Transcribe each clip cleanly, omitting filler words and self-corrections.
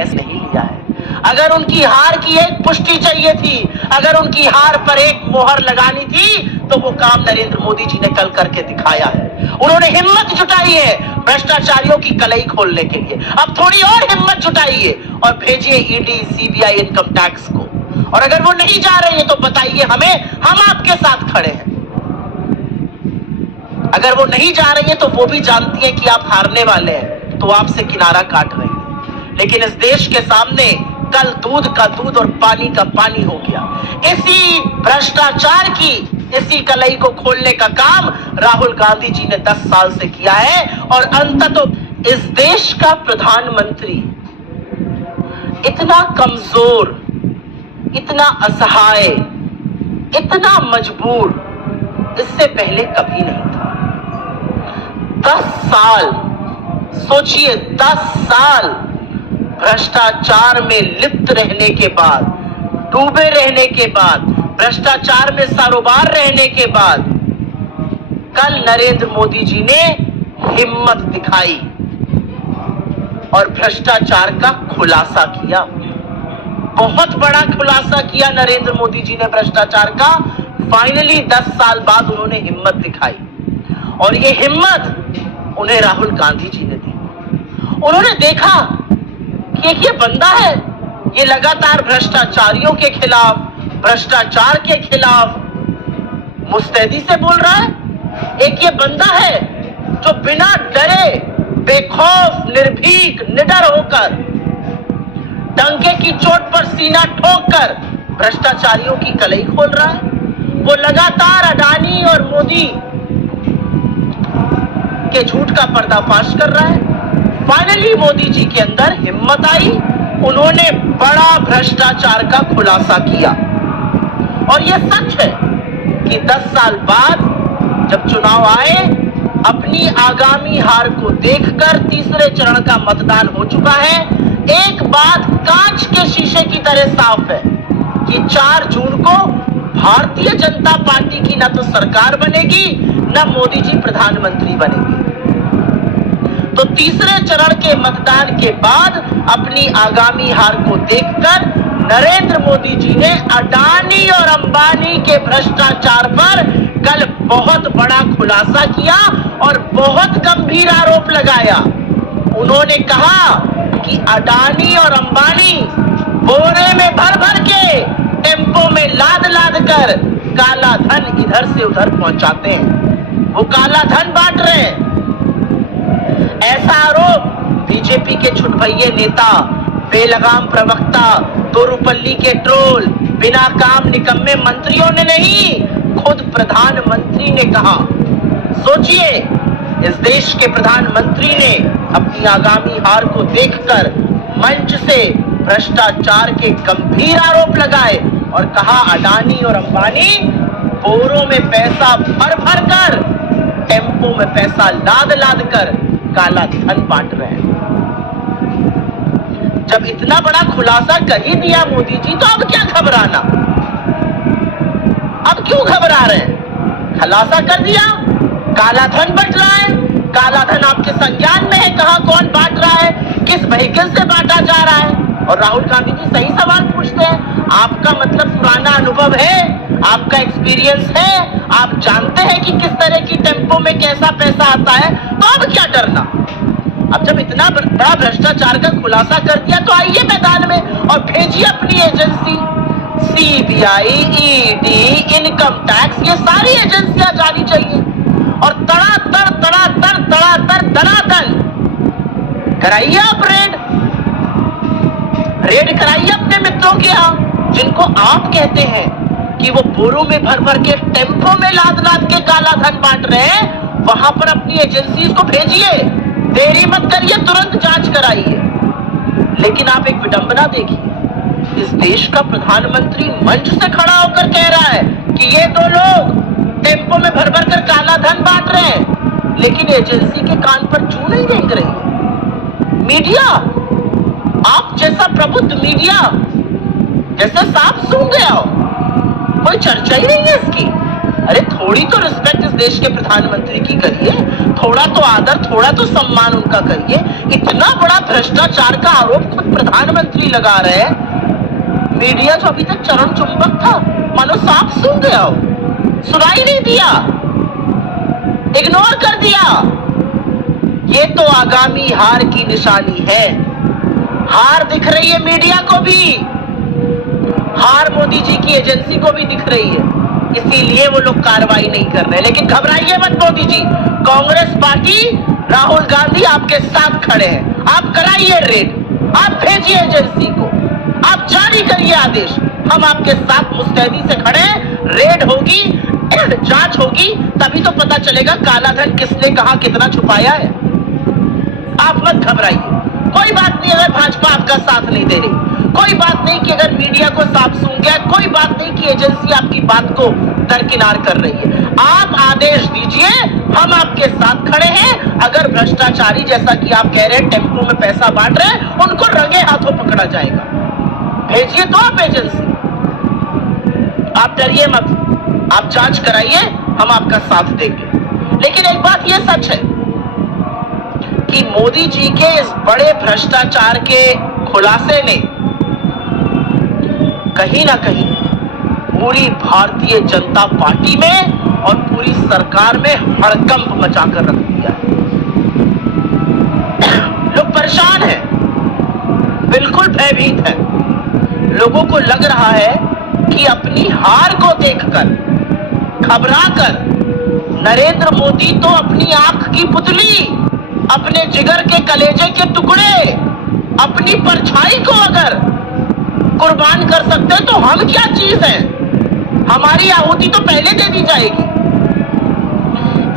कैसे नहीं लिया है। अगर उनकी हार की एक पुष्टि चाहिए थी, अगर उनकी हार पर एक मोहर लगानी थी, तो वो काम नरेंद्र मोदी जी ने कल करके दिखाया है। उन्होंने हिम्मत जुटाई है भ्रष्टाचारियों की कलई खोलने के लिए। अब थोड़ी और हिम्मत जुटाइए और भेजिए ईडी, सीबीआई, इनकम टैक्स को। और अगर वो नहीं जा रही है तो बताइए हमें, हम आपके साथ खड़े हैं। अगर वो नहीं जा रही है तो वो भी जानती है कि आप हारने वाले हैं, तो आपसे किनारा काट रही है। लेकिन इस देश के सामने कल दूध का दूध और पानी का पानी हो गया। इसी भ्रष्टाचार की, इसी कलई को खोलने का काम राहुल गांधी जी ने 10 साल से किया है। और अंततः इस देश का प्रधानमंत्री इतना कमजोर, इतना असहाय, इतना मजबूर इससे पहले कभी नहीं था। 10 साल सोचिए, 10 साल भ्रष्टाचार में लिप्त रहने के बाद, डूबे रहने के बाद, भ्रष्टाचार में सरोबार रहने के बाद कल नरेंद्र मोदी जी ने हिम्मत दिखाई और भ्रष्टाचार का खुलासा किया। बहुत बड़ा खुलासा किया नरेंद्र मोदी जी ने भ्रष्टाचार का। फाइनली 10 साल बाद उन्होंने हिम्मत दिखाई और ये हिम्मत उन्हें राहुल गांधी जी ने दी। उन्होंने देखा कि एक ये बंदा है, ये लगातार भ्रष्टाचारियों के खिलाफ, भ्रष्टाचार के खिलाफ मुस्तैदी से बोल रहा है। एक ये बंदा है जो बिना डरे, बेखौफ, निर्भीक, निडर होकर, डंके की चोट पर सीना ठोककर भ्रष्टाचारियों की कलई खोल रहा है। वो लगातार अडानी और मोदी के झूठ का पर्दाफाश कर रहा है। फाइनली मोदी जी के अंदर हिम्मत आई, उन्होंने बड़ा भ्रष्टाचार का खुलासा किया। और यह सच है कि 10 साल बाद जब चुनाव आए, अपनी आगामी हार को देखकर तीसरे चरण का मतदान हो चुका है। एक बात कांच के शीशे की तरह साफ है कि 4 जून को भारतीय जनता पार्टी की न तो सरकार बनेगी, न मोदी जी प्रधानमंत्री बनेंगे। तो तीसरे चरण के मतदान के बाद अपनी आगामी हार को देखकर नरेंद्र मोदी जी ने अडानी और अंबानी के भ्रष्टाचार पर कल बहुत बड़ा खुलासा किया और बहुत गंभीर आरोप लगाया। उन्होंने कहा कि अडानी और अंबानी बोरे में भर भर के, टेम्पो में लाद लाद कर काला धन इधर से उधर पहुंचाते हैं, वो काला धन बांट रहे हैं। ऐसा आरोप बीजेपी के छुटभइये नेता, बेलगाम प्रवक्ता, तोरुपल्ली के ट्रोल, बिना काम निकम्मे मंत्रियों ने नहीं, खुद प्रधानमंत्री ने कहा। सोचिए, इस देश के प्रधानमंत्री ने अपनी आगामी हार को देखकर मंच से भ्रष्टाचार के गंभीर आरोप लगाए और कहा अडानी और अंबानी बोरों में पैसा भर भर कर, टेम्पो में पैसा लाद लाद कर काला धन बांट रहे हैं। जब इतना बड़ा खुलासा कर ही दिया मोदी जी, तो अब क्या घबराना? अब क्यों घबरा रहे हैं? खुलासा कर दिया, काला धन बंट रहा है, काला धन आपके संज्ञान में है, कहां कौन बांट रहा है, किस व्हीकल से बांटा जा रहा है। और राहुल गांधी जी सही सवाल पूछते हैं, आपका मतलब पुराना अनुभव है, आपका एक्सपीरियंस है, आप जानते हैं कि किस तरह की टेम्पो में कैसा पैसा आता है, तो अब क्या डरना? अब जब इतना बड़ा भ्रष्टाचार का खुलासा कर दिया तो आइए मैदान में और भेजिए अपनी agency, CBI, ED, income tax, ये सारी एजेंसियां जानी चाहिए और तड़ातड़ तड़ातड़ तड़ातड़ दनादन कराइए आप रेड कराइए अपने मित्रों के यहाँ, जिनको आप कहते हैं कि वो बोरों में भर भर के, टेम्पो में लाद लाद के काला धन बांट रहे हैं। वहां पर अपनी एजेंसीज को भेजिए, देरी मत करिए, तुरंत जांच कराइए। लेकिन आप एक विडंबना देखिए, इस देश का प्रधानमंत्री मंच से खड़ा होकर कह रहा है कि ये 2 लोग टेम्पो में भर भर कर काला धन बांट रहे हैं, लेकिन एजेंसी के कान पर जू नहीं रेंग रही है। मीडिया, आप जैसा प्रबुद्ध मीडिया जैसे सांप सूंघ गया हो, कोई चर्चा ही नहीं है इसकी। अरे थोड़ी तो रिस्पेक्ट इस देश के प्रधानमंत्री की करिए, थोड़ा तो आदर, थोड़ा तो सम्मान उनका करिए। इतना बड़ा भ्रष्टाचार का आरोप खुद प्रधानमंत्री लगा रहे हैं। मीडिया जो अभी तक चरण चुंबक था, मानो सांप सूंघ गया हो, सुनाई नहीं दिया, इग्नोर कर दिया। ये तो आगामी हार की निशानी है। हार दिख रही है मीडिया को भी, हार मोदी जी की एजेंसी को भी दिख रही है, इसीलिए वो लोग कार्रवाई नहीं कर रहे। लेकिन घबराइए मत मोदी जी, कांग्रेस पार्टी, राहुल गांधी आपके साथ खड़े हैं। आप कराइए रेड, आप भेजिए एजेंसी को, आप जारी करिए आदेश, हम आपके साथ मुस्तैदी से खड़े हैं। रेड होगी, जांच होगी, तभी तो पता चलेगा काला धन किसने कहां कितना छुपाया है। आप मत घबराइए, कोई बात नहीं अगर भाजपा आपका साथ नहीं दे रही, कोई बात नहीं कि अगर मीडिया को सांप सूंघ गया, कोई बात नहीं कि एजेंसी आपकी बात को दरकिनार कर रही है। आप आदेश दीजिए, हम आपके साथ खड़े हैं। अगर भ्रष्टाचारी, जैसा कि आप कह रहे हैं, टेम्पो में पैसा बांट रहे हैं, उनको रंगे हाथों पकड़ा जाएगा। भेजिए तो आप एजेंसी, आप डरिए मत, आप जांच कराइए, हम आपका साथ देंगे। लेकिन एक बात यह सच है कि मोदी जी के इस बड़े भ्रष्टाचार के खुलासे ने कहीं ना कहीं पूरी भारतीय जनता पार्टी में और पूरी सरकार में हड़कंप मचाकर रख दिया है। लोग परेशान हैं, बिल्कुल भयभीत हैं। लोगों को लग रहा है कि अपनी हार को देखकर, घबराकर, नरेंद्र मोदी तो अपनी आंख की पुतली, अपने जिगर के कलेजे के टुकड़े, अपनी परछाई को अगर कुर्बान कर सकते हैं तो हम क्या चीज हैं? हमारी आहुति तो पहले दे दी जाएगी।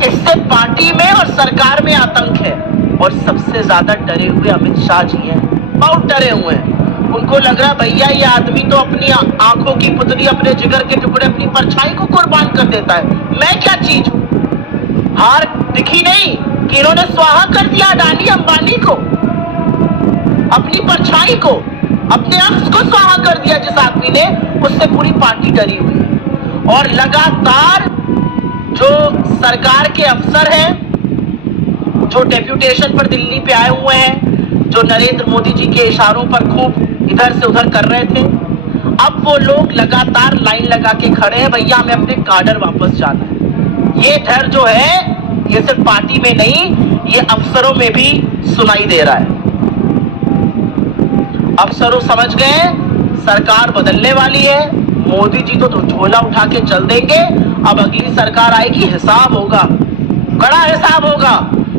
इससे पार्टी में और सरकार में आतंक है, और सबसे ज्यादा डरे हुए अमित शाह जी हैं, बहुत डरे हुए हैं। उनको लग रहा भैया ये आदमी तो अपनी आंखों की पुतली, अपने जिगर के टुकड़े, अपनी परछाई को कुर्बान कर देता है, मैं क्या चीज हूं? हार दिखी नहीं कि इन्होंने स्वाहा कर दिया अडानी अंबानी को, अपनी परछाई को, अपने अंश को स्वाहा कर दिया जिस आदमी ने, उससे पूरी पार्टी डरी हुई है। और लगातार जो सरकार के अफसर हैं, जो डेप्यूटेशन पर दिल्ली पे आए हुए हैं, जो नरेंद्र मोदी जी के इशारों पर खूब इधर से उधर कर रहे थे, अब वो लोग लगातार लाइन लगा के खड़े हैं, भैया हमें अपने काडर वापस जाना है। ये डर जो है, ये सिर्फ पार्टी में नहीं, ये अफसरों में भी सुनाई दे रहा है। अफसरों समझ गए सरकार बदलने वाली है, मोदी जी तो झोला उठा के चल देंगे, अब अगली सरकार आएगी, हिसाब होगा, कड़ा हिसाब होगा,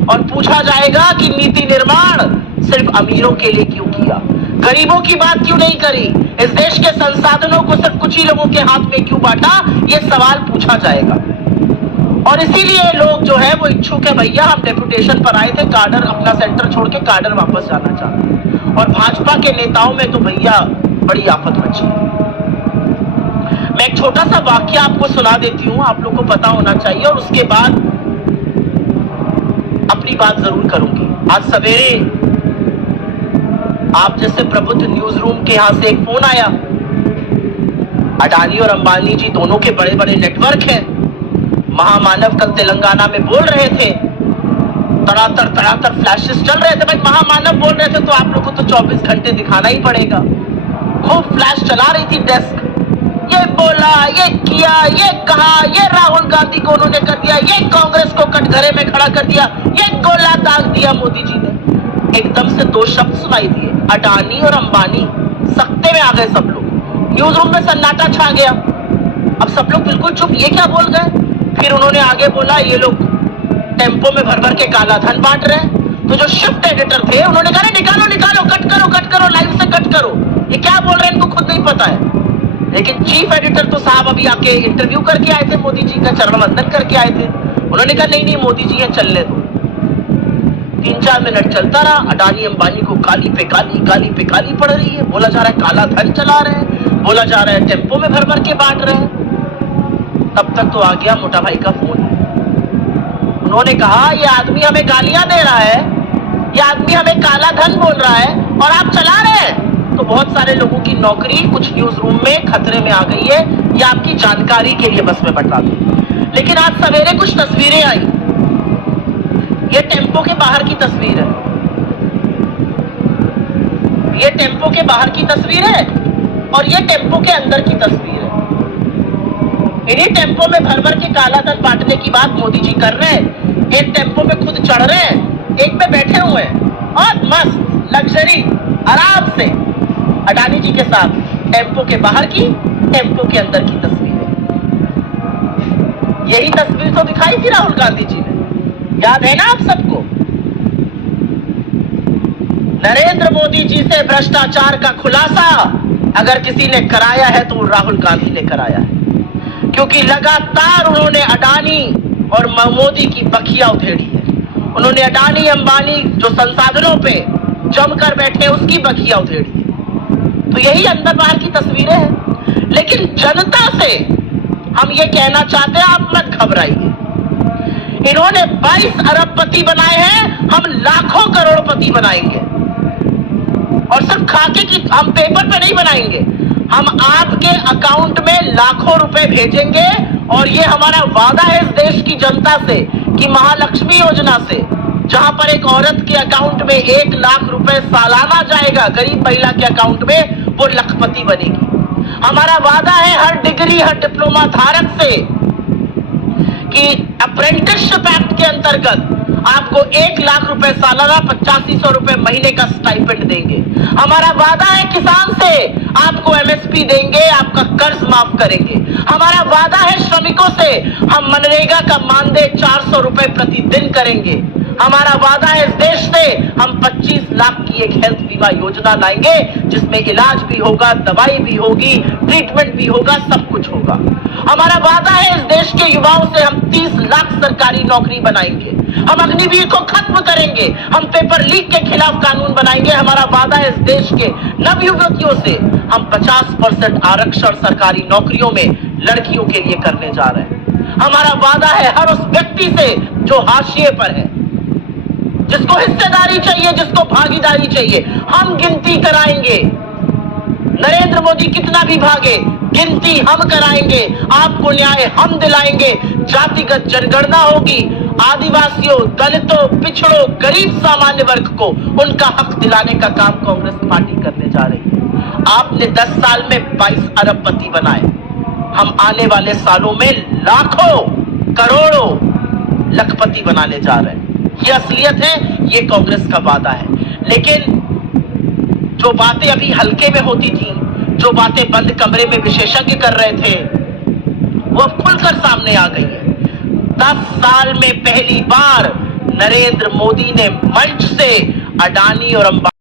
और पूछा जाएगा कि नीति निर्माण सिर्फ अमीरों के लिए क्यों किया, गरीबों की बात क्यों नहीं करी, इस देश के संसाधनों को सिर्फ कुछ ही लोगों के हाथ में क्यों बांटा, ये सवाल पूछा जाएगा। और इसीलिए लोग जो है वो इच्छुक है, भैया हम डेपुटेशन पर आए थे, काडर अपना सेंटर छोड़ के काडर वापस जाना चाहते हैं। और भाजपा के नेताओं में तो भैया बड़ी आफत मची। मैं एक छोटा सा वाक्य आपको सुना देती हूं, आप लोगों को पता होना चाहिए, और उसके बाद अपनी बात जरूर करूंगी। आज सवेरे आप जैसे प्रबुद्ध न्यूज रूम के यहां से एक फोन आया। अडानी और अंबानी जी दोनों के बड़े बड़े नेटवर्क हैं। महामानव कल तेलंगाना में बोल रहे थे, तड़ातड़ फ्लैशेस चल रहे थे। भाई महामानव बोल रहे थे तो आप लोग को तो 24 घंटे दिखाना ही पड़ेगा। खूब फ्लैश चला रही थी डेस्क, ये बोला, ये किया, ये कहा, ये राहुल गांधी को उन्होंने कर दिया, ये कांग्रेस को कटघरे में खड़ा कर दिया, ये गोला दाग दिया मोदी जी ने। एकदम से दो शब्द सुनाई दिए, अडानी और अंबानी। सख्ते में आ गए सब लोग, न्यूज रूम में सन्नाटा छा गया। अब सब लोग बिल्कुल चुप, ये क्या बोल गए। फिर उन्होंने आगे बोला, ये लोग टेम्पो में भर भर के काला धन बांट रहे हैं। तो जो शिफ्ट एडिटर थे उन्होंने कहा निकालो निकालो, कट करो, लाइव से कट करो, ये क्या बोल रहे हैं इनको खुद नहीं पता है। लेकिन चीफ एडिटर तो साहब अभी आके इंटरव्यू करके आए थे, मोदी जी का चरण वंदन करके आए थे। उन्होंने कहा नहीं मोदी जी है, चलने दो। 3-4 मिनट चलता रहा। अडानी अंबानी को गाली पे गाली पड़ रही है। बोला जा रहा है काला धन चला रहे हैं, बोला जा रहा है टेम्पो में भर भर के बांट रहे हैं। तब तक तो आ गया मोटा भाई का फोन। उन्होंने कहा ये आदमी हमें गालियां दे रहा है, ये आदमी हमें काला धन बोल रहा है और आप चला रहे हैं। तो बहुत सारे लोगों की नौकरी कुछ न्यूज रूम में खतरे में आ गई है। ये आपकी जानकारी के लिए बस में बता दूं। लेकिन आज सवेरे कुछ तस्वीरें आई। ये टेम्पो के बाहर की तस्वीर है, ये टेम्पो के बाहर की तस्वीर है और ये टेम्पो के अंदर की तस्वीर है। इन्हीं टेम्पो में भर भर के काला धन बांटने की बात मोदी जी कर रहे हैं। एक टेम्पो में खुद चढ़ रहे हैं, एक में बैठे हुए हैं और मस्त लग्जरी आराम से अडानी जी के साथ। टेम्पो के बाहर की, टेम्पो के अंदर की तस्वीर है। यही तस्वीर तो दिखाई थी राहुल गांधी जी ने, याद है ना आप सबको? नरेंद्र मोदी जी से भ्रष्टाचार का खुलासा अगर किसी ने कराया है तो राहुल गांधी ने कराया है, क्योंकि लगातार उन्होंने अडानी और मोदी की बखिया उधेड़ी है। उन्होंने अडानी अंबानी जो संसाधनों पे जमकर बैठे उसकी बखिया उधेड़ी है। तो यही अंदर बाहर की तस्वीरें हैं। लेकिन जनता से हम ये कहना चाहते हैं, आप मत घबराइए। इन्होंने 22 अरबपति बनाए हैं, हम लाखों करोड़पति बनाएंगे। और सिर्फ खाके की हम पेपर पे नहीं बनाएंगे, हम आपके अकाउंट में लाखों रुपए भेजेंगे। और ये हमारा वादा है इस देश की जनता से कि महालक्ष्मी योजना से, जहां पर एक औरत के अकाउंट में 1 लाख रुपए सालाना जाएगा, गरीब महिला के अकाउंट में वो लखपति बनेगी। हमारा वादा है हर डिग्री, हर डिप्लोमा धारक से कि अप्रेंटिसशिप एक्ट के अंतर्गत आपको 1 लाख रुपए सालाना, 8500 रुपए महीने का स्टाइपेंड देंगे। हमारा वादा है किसान से आपको एमएसपी देंगे, आपका कर्ज माफ करेंगे। हमारा वादा है श्रमिकों से हम मनरेगा का मानदेय 400 रुपए प्रतिदिन करेंगे। हमारा वादा है इस देश से हम 25 लाख की एक हेल्थ बीमा योजना लाएंगे, जिसमें इलाज भी होगा, दवाई भी होगी, ट्रीटमेंट भी होगा, सब कुछ होगा। हमारा वादा है इस देश के युवाओं से हम 30 लाख सरकारी नौकरी बनाएंगे। हम अग्निवीर को खत्म करेंगे, हम पेपर लीक के खिलाफ कानून बनाएंगे। हमारा वादा है इस देश के नवयुवतियों से हम 50% आरक्षण सरकारी नौकरियों में लड़कियों के लिए करने जा रहे हैं। हमारा वादा है हर उस व्यक्ति से जो हाशिए पर है, जिसको हिस्सेदारी चाहिए, जिसको भागीदारी चाहिए, हम गिनती कराएंगे। नरेंद्र मोदी कितना भी भागे, गिनती हम कराएंगे, आपको न्याय हम दिलाएंगे। जातिगत जनगणना होगी, आदिवासियों, दलितों, पिछड़ों, गरीब सामान्य वर्ग को उनका हक दिलाने का काम कांग्रेस पार्टी करने जा रही है। आपने 10 साल में 22 अरबपति बनाए, हम आने वाले सालों में लाखों करोड़ों लखपति बनाने जा रहे हैं। ये असलियत है, ये कांग्रेस का वादा है। लेकिन जो बातें अभी हल्के में होती थी, जो बातें बंद कमरे में विशेषज्ञ कर रहे थे, वो अब खुलकर सामने आ गई है। 10 साल में पहली बार नरेंद्र मोदी ने मंच से अडानी और अंबानी